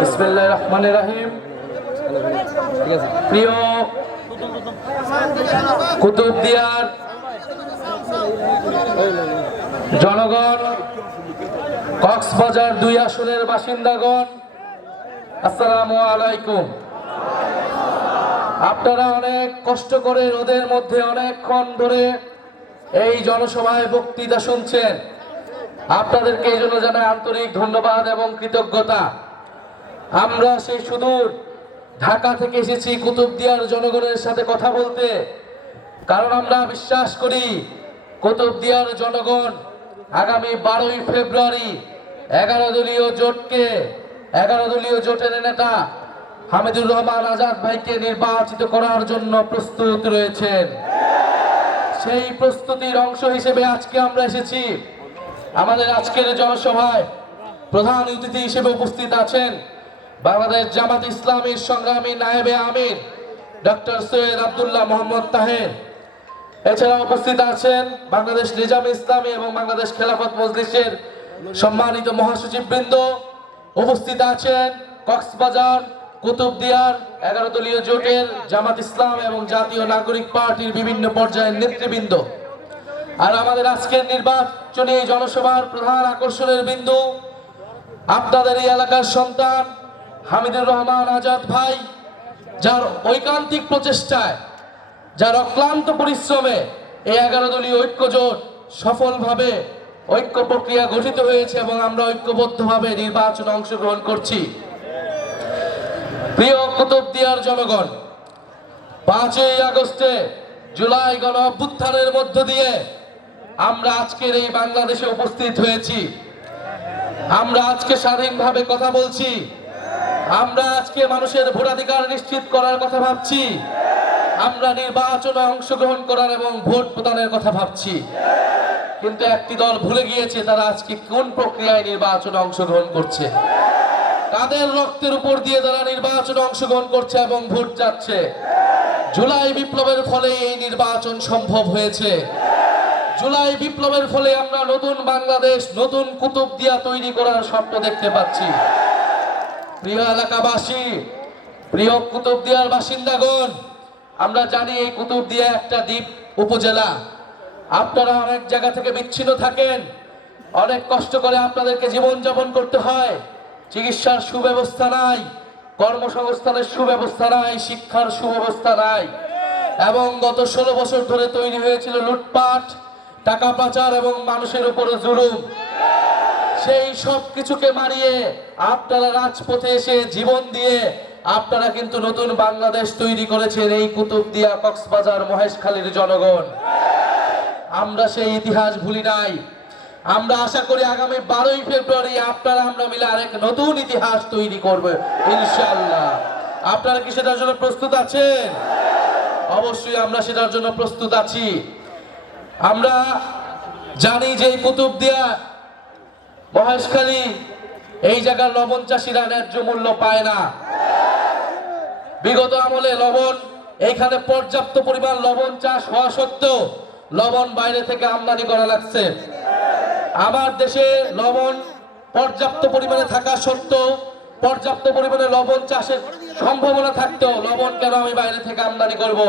বিসমিল্লাহির রহমানির রহিম। প্রিয় কুতুবদিয়ার জনগণ, কক্সবাজার 2 আসনের বাসিন্দাগণ, আসসালামু আলাইকুম। আপনারা অনেক কষ্ট করে রোদের মধ্যে অনেকক্ষণ ধরে এই জনসভায় বক্তৃতা শুনছেন। আপনাদেরকে এই জন্য জানাই আন্তরিক ধন্যবাদ এবং কৃতজ্ঞতা। আমরা সেই সুদূর ঢাকা থেকে এসেছি কুতুবদিয়ার জনগণের সাথে কথা বলতে, কারণ আমরা বিশ্বাস করি কুতুবদিয়ার জনগণ আগামী 12ই ফেব্রুয়ারি 11 দলীয় জোটের নেতা হামিদুর রহমান আজাদ ভাইকে নির্বাচিত করার জন্য প্রস্তুত রয়েছেন। সেই প্রস্তুতির অংশ হিসেবে আজকে আমরা এসেছি। আমাদের আজকের জনসভায় প্রধান অতিথি হিসেবে উপস্থিত আছেন বাংলাদেশ জামাত ইসলামীর সংগ্রামী নায়েবে আমির ডক্টর সৈয়দ আব্দুল্লাহ মোহাম্মদ তাহের। এছাড়া উপস্থিত আছেন বাংলাদেশ নিজামে ইসলামী এবং বাংলাদেশ খেলাফত মজলিসের সম্মানিত মহাসচিব বৃন্দ। উপস্থিত আছেন কক্সবাজার কুতুবদিয়ার 11 দলীয় জোটের জামাত ইসলাম এবং জাতীয় নাগরিক পার্টির বিভিন্ন পর্যায়ের নেতৃবৃন্দ। আর আমাদের আজকের নির্বাচনী জনসভার প্রধান আকর্ষণের বিন্দু আপনাদের এই এলাকার সন্তান হামিদুর রহমান আজাদ ভাই, যার ঐকান্তিক প্রচেষ্টায়, যার অক্লান্ত পরিশ্রমে এই 11 দলীয় ঐক্য জোট সফলভাবে ঐক্য প্রক্রিয়া গঠিত হয়েছে এবং আমরা ঐক্যবদ্ধভাবে নির্বাচনে অংশগ্রহণ করছি। প্রিয় কুতুবদিয়ার জনগণ, 5ই আগস্টে জুলাই গণ অভ্যুত্থানের মধ্য দিয়ে আমরা আজকের এই বাংলাদেশে উপস্থিত হয়েছি। আমরা আজকে স্বাধীনভাবে কথা বলছি। আমরা আজকে মানুষের ভোটাধিকার নিশ্চিত করার কথা ভাবছি। আমরা নির্বাচনে অংশগ্রহণ করার এবং ভোট প্রদানের কথা ভাবছি। কিন্তু একটি দল ভুলে গিয়েছে তারা আজকে কোন প্রক্রিয়ায় নির্বাচনে অংশগ্রহণ করছে, তাদের রক্তের উপর দিয়ে তারা নির্বাচনে অংশগ্রহণ করছে এবং ভোট যাচ্ছে। জুলাই বিপ্লবের ফলে এই নির্বাচন সম্ভব হয়েছে। জুলাই বিপ্লবের ফলে আমরা নতুন বাংলাদেশ, নতুন কুতুবদিয়া তৈরি করার স্বপ্ন দেখতে পাচ্ছি। প্রিয় এলাকাবাসী, প্রিয় কুতুবদিয়ার বাসিন্দাগণ, আমরা জানি এই কুতুবদিয়া একটা দ্বীপ উপজেলা। আপনারা অনেক জায়গা থেকে বিচ্ছিন্ন থাকেন, অনেক কষ্ট করে আপনাদেরকে জীবনযাপন করতে হয়। চিকিৎসার সুব্যবস্থা নাই, কর্মসংস্থানের সুব্যবস্থা নাই, শিক্ষার সুব্যবস্থা নাই, এবং গত 16 বছর ধরে তৈরি হয়েছিল লুটপাট, টাকা পাচার এবং মানুষের উপরে জুলুম। সেই সব কিছুকে মারিয়ে আপনারা রাজপথে এসে জীবন দিয়ে আপনারা কিন্তু নতুন বাংলাদেশ তৈরি করেছেন এই কুতুবদিয়া, কক্সবাজার, মহেশখালীর জনগণ। আমরা সেই ইতিহাস ভুলি নাই। আমরা আশা করি আগামী 12ই ফেব্রুয়ারি আপনারা আমরা মিলে আরেক নতুন ইতিহাস তৈরি করব ইনশাআল্লাহ। আপনারা কি সেটার জন্য প্রস্তুত আছেন? অবশ্যই আমরা সেটার জন্য প্রস্তুত আছি। আমরা জানি যে এই কুতুবদিয়া, মহেশখালী, এই জায়গার লবণ চাষিরা ন্যায্য মূল্য পায় না। বিগত আমলে লবণ, এইখানে পর্যাপ্ত পরিমাণ লবণ চাষ হওয়া সত্ত্বেও লবণ বাইরে থেকে আমদানি করা লাগছে। আমার দেশে লবণ পর্যাপ্ত পরিমাণে থাকা সত্ত্বেও, পর্যাপ্ত পরিমাণে লবণ চাষের সম্ভাবনা থাকতেও লবণ কেন আমি বাইরে থেকে আমদানি করব?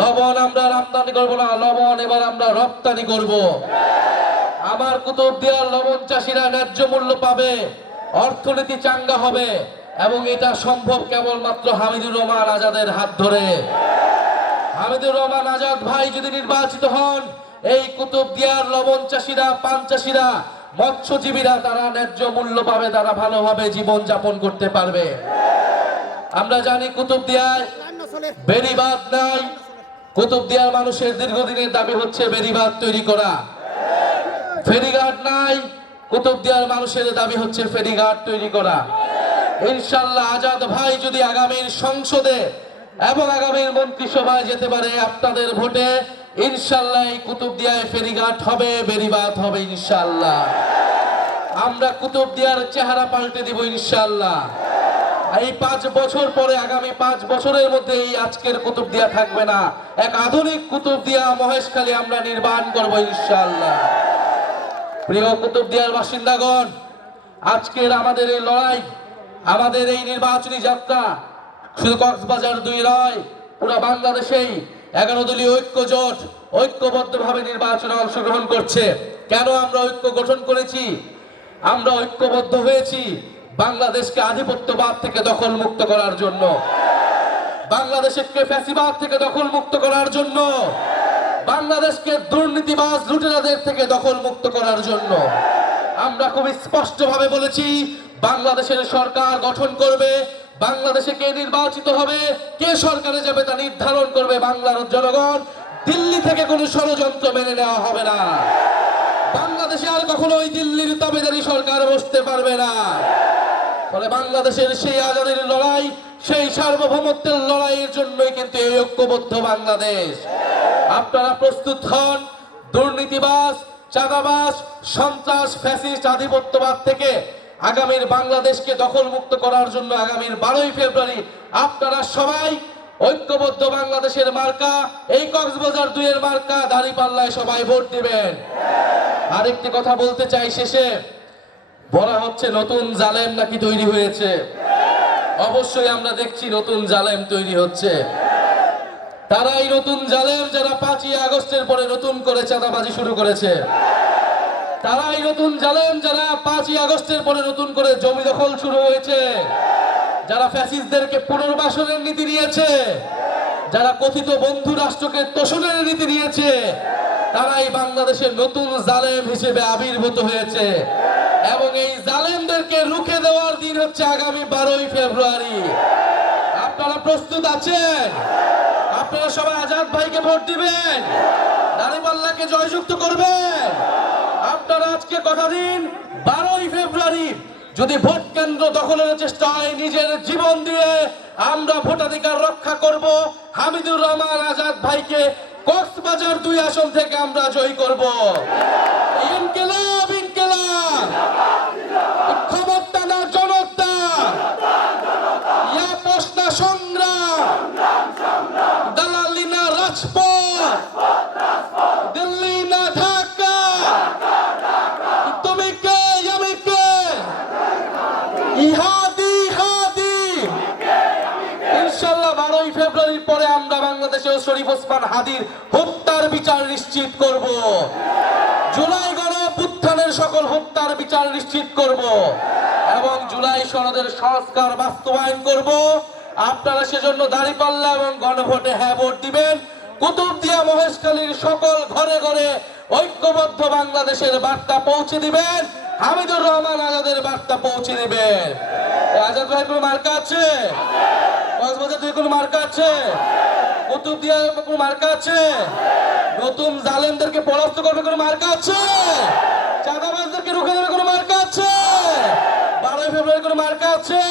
লবণ আমরা আমদানি করব না, লবণ এবার আমরা রপ্তানি করব। আমার কুতুবদিয়ার লবণ চাষিরা ন্যায্য মূল্য পাবে, অর্থনীতি চাঙ্গা হবে, এবং এটা সম্ভব কেবলমাত্র হামিদুর রহমান আজাদের হাত ধরে। হামিদুর রহমান আজাদ ভাই যদি নির্বাচিত হন, এই কুতুবদিয়ার লবণ চাষিরা, পান চাষিরা, মৎস্যজীবীরা তারা ন্যায্য মূল্য পাবে, তারা ভালোভাবে জীবন যাপন করতে পারবে। আমরা জানি কুতুবদিয়ায় বেড়িবাঁধ নাই। কুতুবদিয়ার মানুষের দীর্ঘদিনের দাবি হচ্ছে বেড়িবাঁধ তৈরি করা। ফেরিঘাট নাই, কুতুবদিয়ার মানুষের দাবি হচ্ছে ফেরিঘাট তৈরি করা। ইনশাআল্লাহ আজাদ ভাই যদি আগামীর সংসদে এবং আগামীর মন্ত্রিসভায় যেতে পারে আপনাদের ভোটে, ইনশাআল্লাহ এই কুতুবদিয়ায় ফেরিঘাট হবে, বেড়িবাঁধ হবে ইনশাআল্লাহ। আমরা কুতুবদিয়ার চেহারা পাল্টে দিব ইনশাআল্লাহ। এই 5 বছর পরে, আগামী 5 বছরের মধ্যে এই আজকের কুতুবদিয়া থাকবে না, এক আধুনিক কুতুবদিয়া মহেশখালী আমরা নির্মাণ করব ইনশাআল্লাহ। প্রিয় কুতুবদিয়ার বাসিন্দাগণ, আজকের আমাদের এই লড়াই আমাদের এই নির্বাচনী যাত্রা শুধু কক্সবাজার 2 নয়, পুরো বাংলাদেশেই 11 দলীয় ঐক্য জোট ঐক্যবদ্ধভাবে নির্বাচনে অংশগ্রহণ করছে। কেন আমরা ঐক্য গঠন করেছি? আমরা ঐক্যবদ্ধ হয়েছি বাংলাদেশকে আধিপত্যবাদ থেকে দখল মুক্ত করার জন্য, বাংলাদেশকে ফ্যাসিবাদ থেকে দখল মুক্ত করার জন্য, বাংলাদেশকে দুর্নীতিবাজ লুটেরাদের থেকে দখল মুক্ত করার জন্য। আমরা খুব স্পষ্টভাবে বলেছি, বাংলাদেশের সরকার গঠন করবে, বাংলাদেশে কে নির্বাচিত হবে, কে সরকারে যাবে তা নির্ধারণ করবে বাংলার জনগণ। দিল্লি থেকে কোনো ষড়যন্ত্র মেনে নেওয়া হবে না। বাংলাদেশে আর কখনো ওই দিল্লির দাবিদারি সরকার বসতে পারবে না। ফলে বাংলাদেশের সেই আজাদির লড়াই, সেই সার্বভৌমত্বের লড়াইয়ের জন্যই কিন্তু এই ঐক্যবদ্ধ বাংলাদেশ। আপনারা প্রস্তুত হন দুর্নীতিবাজ, চাঁদাবাজ, সন্ত্রাস, ফ্যাসিস্ট, আধিপত্যবাদ থেকে আগামীর বাংলাদেশকে দখল মুক্ত করার জন্য। আগামীর 12ই ফেব্রুয়ারি আপনারা সবাই ঐক্যবদ্ধ বাংলাদেশের মার্কা, এই কক্সবাজার 2 এর মার্কা দাঁড়িপাল্লায় সবাই ভোট দিবেন। আরেকটি কথা বলতে চাই শেষে, বলা হচ্ছে নতুন জালেম নাকি তৈরি হয়েছে। অবশ্যই আমরা দেখছি নতুন জালেম তৈরি হচ্ছে। তারাই নতুন জালেম যারা 5ই আগস্টের পরে নতুন করে চাঁদাবাজি শুরু করেছে। তারাই নতুন জালেম যারা 5ই আগস্টের পরে নতুন করে জমি দখল শুরু হয়েছে, যারা ফ্যাসিস্টদেরকে পুনর্বাসনের নীতি নিয়েছে, যারা কথিত বন্ধু রাষ্ট্রকে তোষণের নীতি নিয়েছে, তারাই বাংলাদেশের নতুন জালেম হিসেবে আবির্ভূত হয়েছে। এবং এই জালেমদেরকে রুখে দেওয়ার দিন হচ্ছে আগামী 12ই ফেব্রুয়ারি। আপনারা প্রস্তুত আছেন? আপনারা সবাই আজাদ ভাইকে ভোট দিবেন, দাঁড়িপাল্লাকে জয়যুক্ত করবেন। আপনারা আজকে কথা দিন, 12ই ফেব্রুয়ারি যদি ভোট কেন্দ্র দখলের চেষ্টা হয়, নিজের জীবন দিয়ে আমরা ভোটাধিকার রক্ষা করব। হামিদুর রহমান আজাদ ভাইকে কক্সবাজার 2 আসন থেকে আমরা জয়ী করব। ইনকিলাব ইনকিলাব, ক্ষমতা না জনতা, ইয়া প্রশ্ন সংগ্রাম, দালালি না রাজপথ, দিল্লি না ঢাকা, তুমি কে আমি কে, ইহাদি হাদি। ইনশাআল্লাহ 12ই ফেব্রুয়ারির পরে আমরা বাংলাদেশে শরীফ ওসমান হাদির হত্যার বিচার নিশ্চিত করব। জুলাই গণঅভ্যুত্থানের সকল হত্যার বিচার নিশ্চিত করব এবং জুলাই সনদের সংস্কার বাস্তবায়ন করব। আপনারা সেজন্য দাঁড়িপাল্লা এবং গণভোটে হ্যাঁ ভোট দিবেন। কুতুবদিয়া মহেশখালীর সকল ঘরে ঘরে ঐক্যবদ্ধ বাংলাদেশের বার্তা পৌঁছে দিবেন। হামিদুর রহমান আজাদের বার্তা পৌঁছে দিবেন। আজাদ ভাই কোনো মার্কা আছে? কক্সবাজার 2 কোনো মার্কা আছে? কুতুবদিয়া কোনো মার্কা আছে? নতুন জালেমদেরকে পরাস্ত করবে কোনো মার্কা আছে? চাঁদাবাজদেরকে রুখে দেবে কোনো মার্কা আছে? 12ই ফেব্রুয়ারি কোনো মার্কা আছে?